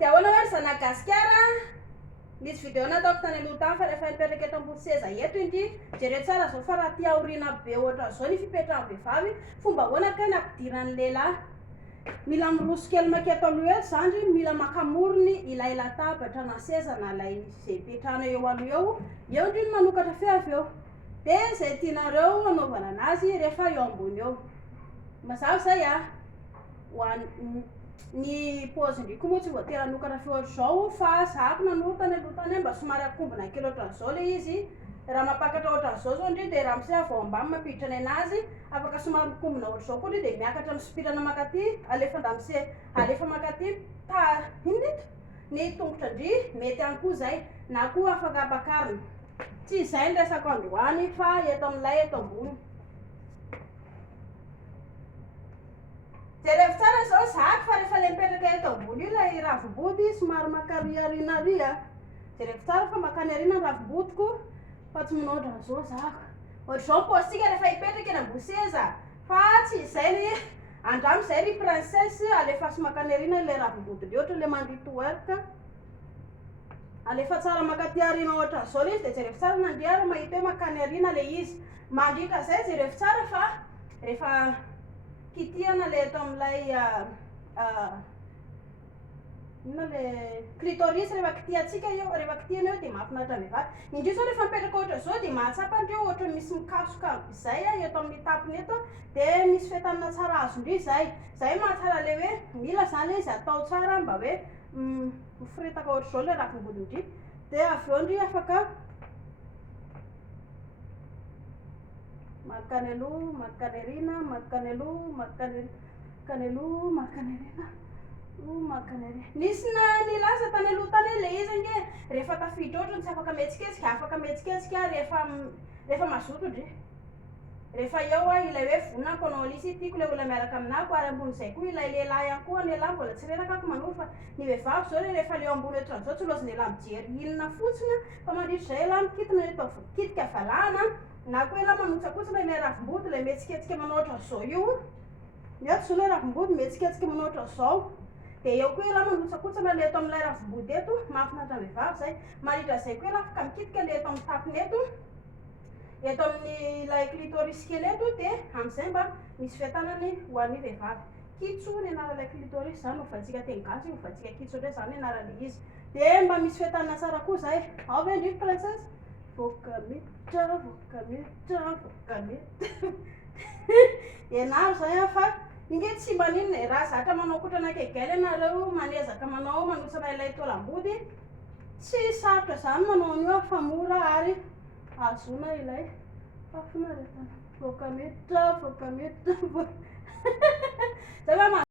dia ahoana hoe ry Zanagasikara nisy vidéo nataoko tany aloha tany fa rehefa nipetraka eto ambony seza eto indry jereo tsara zao fa raha tia aoriana be ohatra zao ny fipetrahan'ny vehivavy fomba ahoana ka ny ampidiran'ny lehilahy mila miroso kely maketo aloha eto zandry mila makamorony ilay latabatra na seza na lay zay petrahana eo aloha eo indry ny manokatra fe avy eo dia zay tianareo anaovana anazy rehefa eo ambony eo mazava zay ny pause ndriko moa tsy voatery hanokatra fe ohatra zao fa zahako nanotany aloha tany mba somary akombona kely ohatran'izao le izy raha mapakatra ohatran'izao zao ndry dia raha misy avao ambany mampiditra ny anazy afaka somary mikombona ohatr'izao koa ndry dia miakatra misopirana makaty alefa ndamise alefa makaty inito ny tongotra ndry mety any koa zay na koa afaka abakarina tsy izay ny resako androany fa eto amin'ilay eto ambony jereo tsara zao zahako fa rehefa le mipetraka eto ambony io lay ravim-body somary makariariana jereo tsara fa makany ariana ny ravim-bodiko fa tsy minoatra an'izao zahako ohatr'izao paostika rehefa hipetraka eny ambony seza fa tsy izay ny andramo izay ry princesse alefa sy makany ariana ilay ravim-body le ohatra le mandrito werka alefa tsara makaty ariana ohatran'izao le izy dia jereo tsara nandeha ary mahita hoe makany ariana le izy mandritra zay jereo tsara fa rehefa kitihana le eto amin'ilay inona le clitoris rehefa kitihantsika eo rehefa kitihana eo dia mahafinaritra ny vehivavy indreo zao rehefa mipetraka ohatra zao dia mahatsapa andreo ohatra misy mikasoka izay eto amin'ny tapony eto dia misy fetanana tsara azondry zay mahatsara le hoe mila zany le izy atao tsara mba hoe mifiretaka ohatra zao le ravim-bodindry dia avy eo ndry afaka makany aloha makany ariana makany aloha makany aloha makany ariana makany ariana nisy nilaza tany aloha tany le izy nge rehefa tafiditra ohatra tsy afaka mihetsiketsika rehefa mazoto ndry rehefa eo ilay hoe vonako anao lisy tiako ilay olona miaraka aminako ary ambon'izay koa ilay lehilahy ihany koa ny lehilahy mbola tsy reraka ako manoro fa ny vehivavy zao rehefa le eo ambony ohatran'izao tsy loazin'ny lehilahy mijery inona fotsiny fa mandritra izay lehilahy mikitina reto kitika valahana na koa ilahy manotsakotsina ilay ravim-body ilay mihetsiketsika manao ohatran'izao io eto zao ilay ravim-body mihetsiketsika manao ohatran'izao dia eo koa ilahy manotsakotsina le eto amin'ilay ravim-body eto mahafinaritra ny vehivavy zay mandritra izay koa ilahy afaka mikitika le eto amin'ny tapony eto amin'ny ilay clitoris kely eto dia amin'izay mba misy fiatanany ho an'ny vehivavy kitso ny anaran'ilay clitoris zany ovatsika teny gasy ovatsika kitso indray zany anaran'ilay izy dia mba misy fiatanana tsara koa zay ao ve ndry princesse vokamitra ianaro zay fa inge tsy maninona raha zatra manao kotrana kegely ianareo manezaka manao manotsana ilay tolam-body tsy sarotra zany manao an'io fa mora ary azona ilay fafinaretana vokamitra